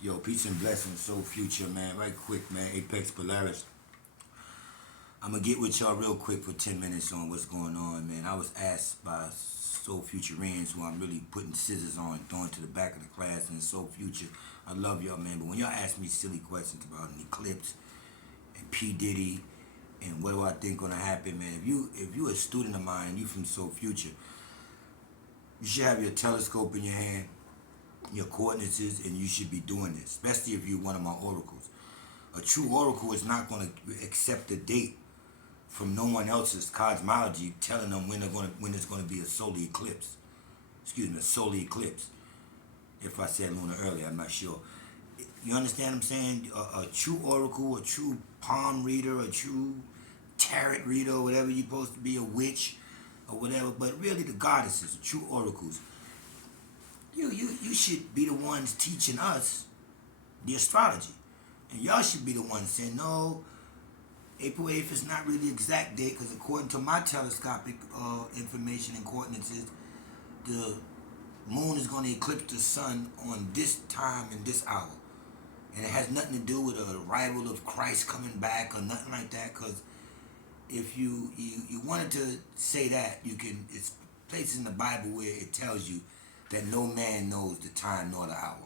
Yo, peace and blessings, Soul Future, man. Right quick, man. Apex Polaris. I'm going to get with y'all real quick for 10 minutes on what's going on, man. I was asked by Soul Futurians, who I'm really putting scissors on, throwing to the back of the class, and Soul Future. I love y'all, man. But when y'all ask me silly questions about an Eclipse and P.Diddy and what do I think going to happen, man, if you a student of mine, you from Soul Future, you should have your telescope in your hand, your coordinates, and you should be doing this, especially if you're one of my oracles. A true oracle is not going to accept a date from no one else's cosmology telling them when it's going to be a solar eclipse. Excuse me, a solar eclipse. If I said lunar earlier, I'm not sure. You understand what I'm saying? A true oracle, a true palm reader, a true tarot reader, or whatever you're supposed to be, a witch or whatever. But really, the goddesses, the true oracles. You should be the ones teaching us the astrology. And y'all should be the ones saying, no, April 8th is not really the exact date, because according to my telescopic information and coordinates, the moon is going to eclipse the sun on this time and this hour. And it has nothing to do with the arrival of Christ coming back or nothing like that, because if you wanted to say that, it's places in the Bible where it tells you that no man knows the time nor the hour.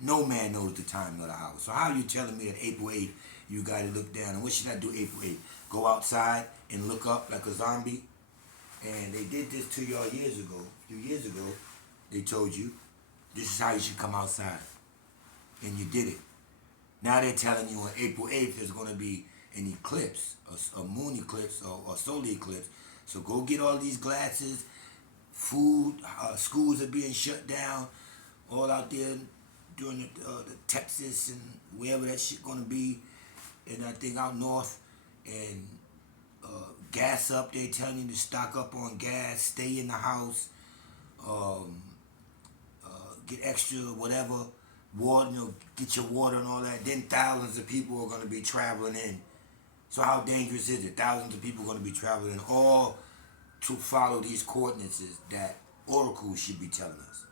No man knows the time nor the hour. So how are you telling me that April 8th, you got to look down? And what should I do April 8th? Go outside and look up like a zombie? And they did this to y'all years ago. A few years ago, they told you, this is how you should come outside. And you did it. Now they're telling you on April 8th there's going to be an eclipse, a moon eclipse or solar eclipse. So go get all these glasses, food, schools are being shut down, all out there during the Texas and wherever that shit gonna be, and I think out north, and gas up, they telling you to stock up on gas, stay in the house, get extra whatever, water, get your water and all that. Then thousands of people are gonna be traveling in. So how dangerous is it? Thousands of people are gonna be traveling in, all to follow these coordinates that oracles should be telling us.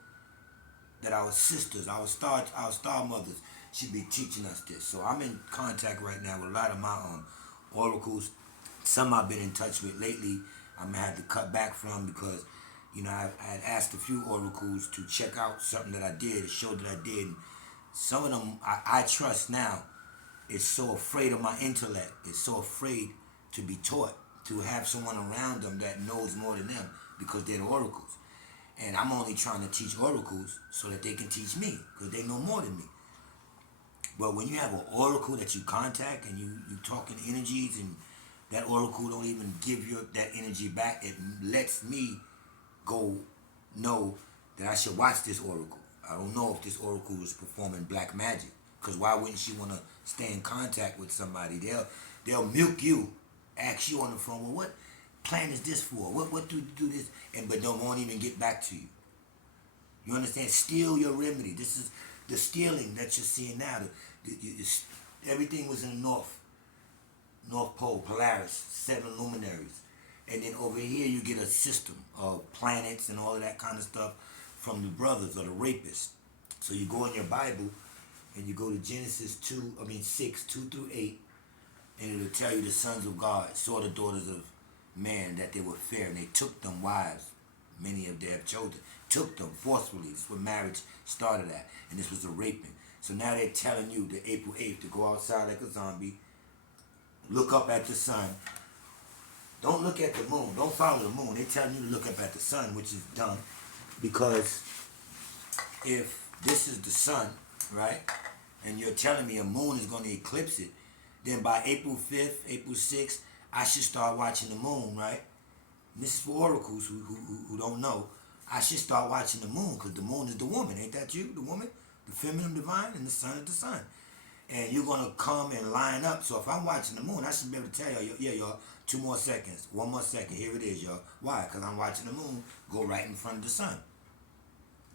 That our sisters, our star mothers should be teaching us this. So I'm in contact right now with a lot of my oracles. Some I've been in touch with lately. I'm gonna have to cut back from, because I had asked a few oracles to check out something that I did, a show that I did. Some of them I trust now. Is so afraid of my intellect. Is so afraid to be taught, to have someone around them that knows more than them, because they're the oracles. And I'm only trying to teach oracles so that they can teach me, because they know more than me. But when you have an oracle that you contact and you talking energies, and that oracle don't even give you that energy back, it lets me go know that I should watch this oracle. I don't know if this oracle is performing black magic, because why wouldn't she want to stay in contact with somebody? They'll milk you, ask you on the phone, well, what plan is this for? What do you do this? But won't even get back to you. You understand? Steal your remedy. This is the stealing that you're seeing now. Everything was in the North Pole, Polaris, 7 luminaries. And then over here you get a system of planets and all of that kind of stuff from the brothers or the rapists. So you go in your Bible and you go to Genesis 6, 2 through 8, and it'll tell you the sons of God saw the daughters of man, that they were fair, and they took them wives, many of their children, took them forcefully. This is where marriage started at, and this was a raping. So now they're telling you the April 8th to go outside like a zombie, look up at the sun. Don't look at the moon. Don't follow the moon. They're telling you to look up at the sun, which is dumb, because if this is the sun, right, and you're telling me a moon is going to eclipse it, then by April 5th, April 6th, I should start watching the moon, right? And this is for oracles who don't know. I should start watching the moon, because the moon is the woman. Ain't that you, the woman? The feminine divine, and the sun is the sun. And you're going to come and line up. So if I'm watching the moon, I should be able to tell y'all, yeah, y'all, 2 more seconds, 1 more second, here it is, y'all. Why? Because I'm watching the moon go right in front of the sun.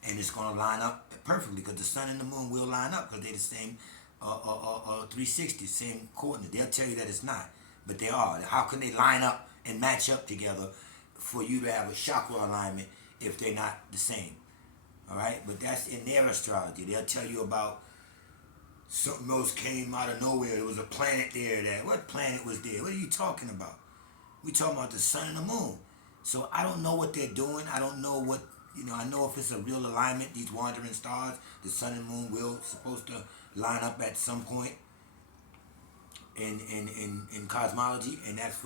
And it's going to line up perfectly, because the sun and the moon will line up, because they're the same 360, same coordinate. They'll tell you that it's not, but they are. How can they line up and match up together for you to have a chakra alignment if they're not the same? All right, but that's in their astrology. They'll tell you about something else came out of nowhere. There was a planet there. That what planet was there? What are you talking about? We talking about the sun and the moon. So I don't know what they're doing. I don't know what I know if it's a real alignment. These wandering stars, the sun and moon, will supposed to line up at some point in cosmology, and that's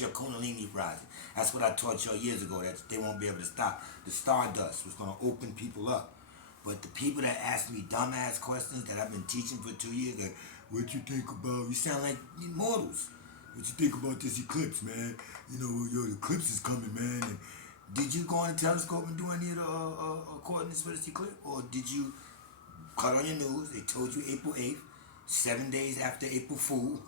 your Kundalini rising. That's what I taught y'all years ago. That they won't be able to stop. The stardust was going to open people up. But the people that ask me dumbass questions that I've been teaching for 2 years, like, what you think about? You sound like mortals. What you think about this eclipse, man? The eclipse is coming, man. And did you go on a telescope and do any of the coordinates for this eclipse, or did you cut on your news? They told you April 8th, 7 days after April Fool.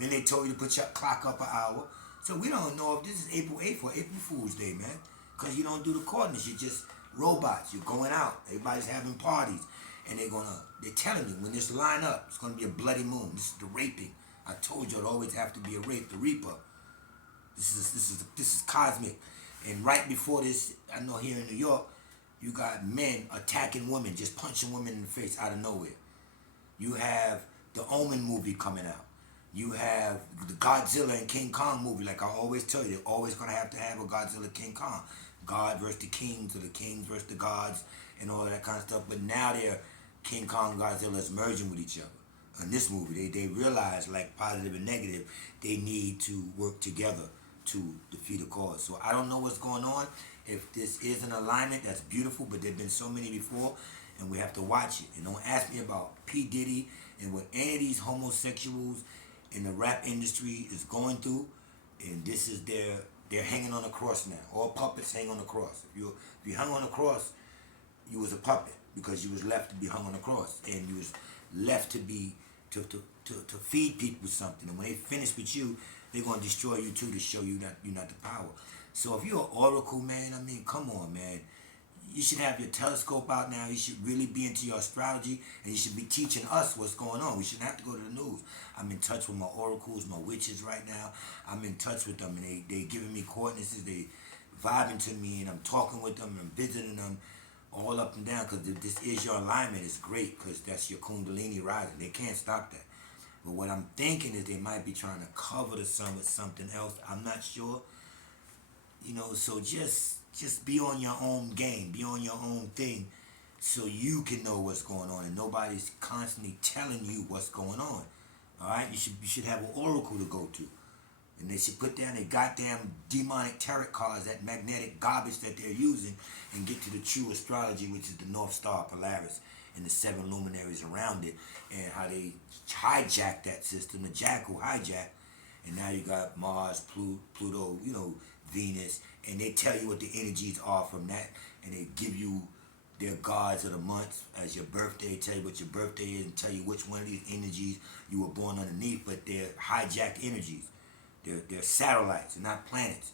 Then they told you to put your clock up an hour. So we don't know if this is April 8th or April Fool's Day, man. Because you don't do the coordinates. You're just robots. You're going out. Everybody's having parties. And they're telling me when this line up, it's going to be a bloody moon. This is the raping. I told you it'll always have to be a rape, the reaper. This is cosmic. And right before this, I know here in New York, you got men attacking women, just punching women in the face out of nowhere. You have the Omen movie coming out. You have the Godzilla and King Kong movie. Like I always tell you, they're always going to have a Godzilla King Kong. God versus the kings, or the kings versus the gods, and all that kind of stuff. But now they're King Kong and Godzilla is merging with each other. In this movie, they realize, like positive and negative, they need to work together to defeat a cause. So I don't know what's going on. If this is an alignment, that's beautiful, but there have been so many before, and we have to watch it. And don't ask me about P.Diddy and what any of these homosexuals in the rap industry is going through. And this is they're hanging on a cross now. All puppets hang on a cross. If you hung on a cross, you was a puppet because you was left to be hung on a cross, and you was left to be to feed people something. And when they finish with you, they're gonna destroy you too to show you that you're not the power. So if you're an oracle, man, I mean, come on, man. You should have your telescope out now. You should really be into your astrology, and you should be teaching us what's going on. We shouldn't have to go to the news. I'm in touch with my oracles, my witches right now. I'm in touch with them, and they giving me coordinates. They vibing to me, and I'm talking with them, and I'm visiting them all up and down, because if this is your alignment, it's great, because that's your Kundalini rising. They can't stop that. But what I'm thinking is they might be trying to cover the sun with something else. I'm not sure. So just be on your own game, be on your own thing, so you can know what's going on, and nobody's constantly telling you what's going on. All right, you should have an oracle to go to, and they should put down their goddamn demonic tarot cards, that magnetic garbage that they're using, and get to the true astrology, which is the North Star, Polaris, and the 7 luminaries around it, and how they hijacked that system, the Jack who hijacked, and now you got Mars, Pluto, Venus, and they tell you what the energies are from that, and they give you their gods of the months as your birthday, tell you what your birthday is, and tell you which one of these energies you were born underneath. But they're hijacked energies. They're satellites, they're not planets.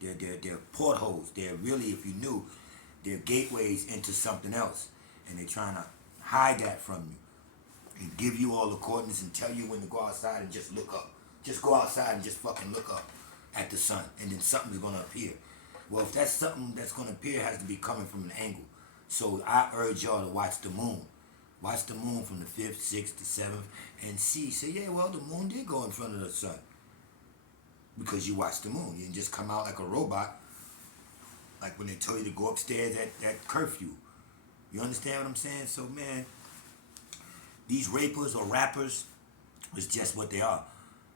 They're portholes. They're really, if you knew, they're gateways into something else, and they're trying to hide that from you and give you all the coordinates and tell you when to go outside and just look up. Just go outside and just fucking look up at the sun, and then something's going to appear. Well, if that's something that's going to appear, it has to be coming from an angle. So I urge y'all to watch the moon. Watch the moon from the 5th, 6th, to 7th, and see. Say, yeah, well, the moon did go in front of the sun, because you watched the moon. You didn't just come out like a robot, like when they tell you to go upstairs at curfew. You understand what I'm saying? So, man, these rapers or rappers is just what they are.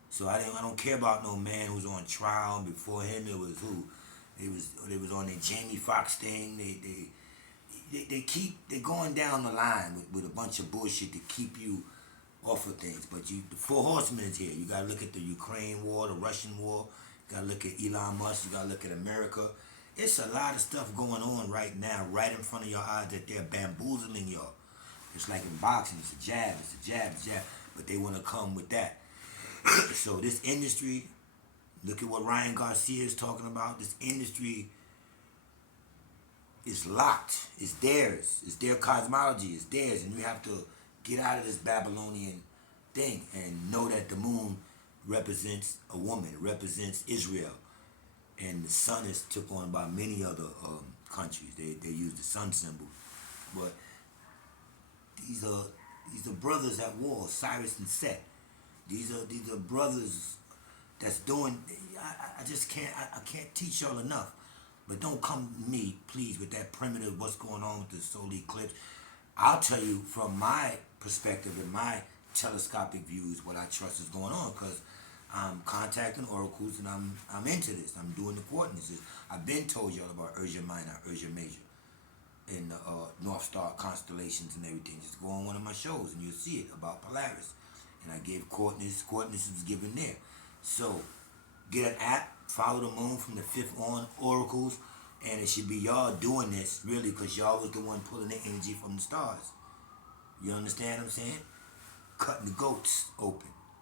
So I don't care about no man who's on trial. Before him, it was who? They was on their Jamie Foxx thing. They're going down the line with a bunch of bullshit to keep you off of things. But the 4 horsemen is here. You gotta look at the Ukraine war, the Russian war. You gotta look at Elon Musk. You gotta look at America. It's a lot of stuff going on right now, right in front of your eyes, that they're bamboozling y'all. It's like in boxing, it's a jab, it's a jab, it's a jab. But they want to come with that. So this industry, look at what Ryan Garcia is talking about. This industry is locked. It's theirs. It's their cosmology. It's theirs. And you have to get out of this Babylonian thing and know that the moon represents a woman. It represents Israel. And the sun is took on by many other countries. They use the sun symbol. But these are These are brothers at war, Cyrus and Set. These are brothers that's doing. I just can't. I can't teach y'all enough. But don't come to me, please, with that primitive. What's going on with the solar eclipse? I'll tell you from my perspective and my telescopic views what I trust is going on because I'm contacting oracles and I'm into this. I'm doing the coordinates. I've been told y'all about Ursa Minor, Ursa Major, and the North Star constellations and everything. Just go on one of my shows and you'll see it about Polaris. And I gave coordinates. Coordinates was given there. So get an app, follow the moon from the fifth on oracles, and it should be y'all doing this really because y'all was the one pulling the energy from the stars. You understand what I'm saying? Cutting the goats open.